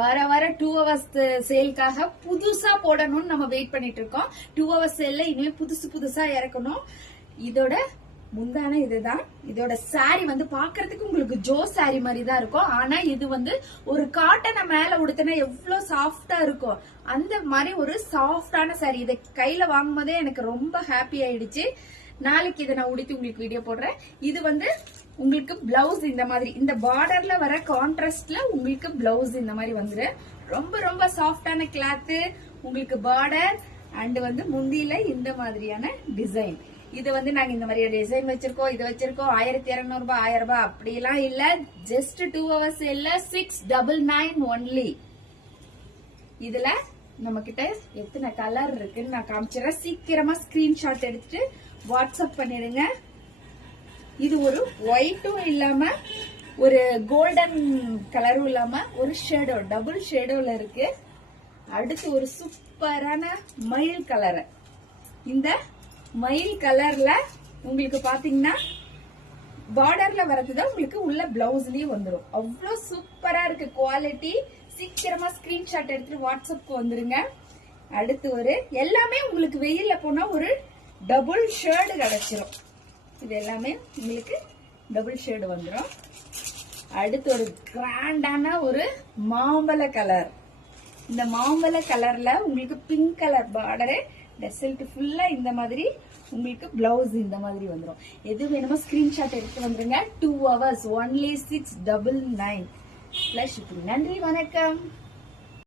வர வர two hours சேல்க்காக புதுசா போடணும்னு நம்ம வெயிட் பண்ணிட்டு இருக்கோம். டூ ஹவர்ஸ் சேல்ல இனிமே புதுசு புதுசா இறக்கணும். இதோட முந்தான இதுதான். இதோட சாரி வந்து பாக்குறதுக்கு உங்களுக்கு ஜோ சாரி மாதிரி தான் இருக்கும். ஆனா இது வந்து ஒரு காட்டனை மேல உடுத்தினா எவ்வளவு சாஃப்டா இருக்கும். அந்த மாதிரி ஒரு சாஃப்டான சாரி இதை கையில வாங்கும் போதே எனக்கு ரொம்ப ஹாப்பி ஆயிடுச்சு. நாளைக்கு இதை நான் உடுத்தி உங்களுக்கு வீடியோ போடுறேன். இது வந்து உங்களுக்கு பிளவுஸ் இந்த மாதிரி. இந்த பார்டர்ல வர கான்ட்ராஸ்ட்ல உங்களுக்கு பிளவுஸ் இந்த மாதிரி வந்துரு. ரொம்ப ரொம்ப சாஃப்டான கிளாத்து உங்களுக்கு பார்டர் அண்ட் வந்து முந்தியில இந்த மாதிரியான டிசைன் இது வந்து நாங்க இந்த மாதிரி டிசைன் வச்சிருக்கோம் இது வச்சிருக்கோம். ஆயிரத்தி இருநூறு ரூபாய் ஆயிரம் ரூபாய் அப்படிலாம் இல்ல. ஜஸ்ட் டூ ஹவர்ஸ் இல்ல. சிக்ஸ் டபுள் நைன் ஒன்லி இதுல நம்ம கிட்ட எத்தனை கலர் இருக்குன்னு நான் காமிச்சிடறேன். சீக்கிரமா ஸ்கிரீன்ஷாட் எடுத்துட்டு வாட்ஸ்அப் பண்ணிடுங்க. இது ஒரு ஒயிட்டும் இல்லாம ஒரு கோல்டன் கலரும் இல்லாம ஒரு ஷேடோ டபுள் ஷேடோல இருக்கு. அடுத்து ஒரு சூப்பரான மயில் கலர் இந்த மயில் கலர்ல உங்களுக்கு பாத்தீங்கன்னா பார்டர்ல வரதுதான் உங்களுக்கு உள்ள பிளவுஸ்லயும் வந்துடும் அவ்வளவு சூப்பரா இருக்கு குவாலிட்டி சீக்கிரமா ஸ்கிரீன்ஷாட் எடுத்துட்டு வாட்ஸ்அப்க்கு வந்துருங்க. அடுத்து ஒரு எல்லாமே உங்களுக்கு வெயில்ல போனா ஒரு டபுள் ஷேடு கிடைச்சிரும். இது எல்லாமே உங்களுக்கு டபுள் ஷேடு வந்துடும் அடுத்து ஒரு கிராண்டான ஒரு மாம்பழ கலர் இந்த மாம்பழ கலர்ல உங்களுக்கு பிங்க் கலர் பார்டரு டெசல்ட் ஃபுல்லா இந்த மாதிரி உங்களுக்கு பிளவுஸ் இந்த மாதிரி வந்துடும் எது வேணுமோ ஸ்கிரீன்ஷாட் எடுத்து வந்துருங்க. Two hours only six double nine plus நன்றி வணக்கம்.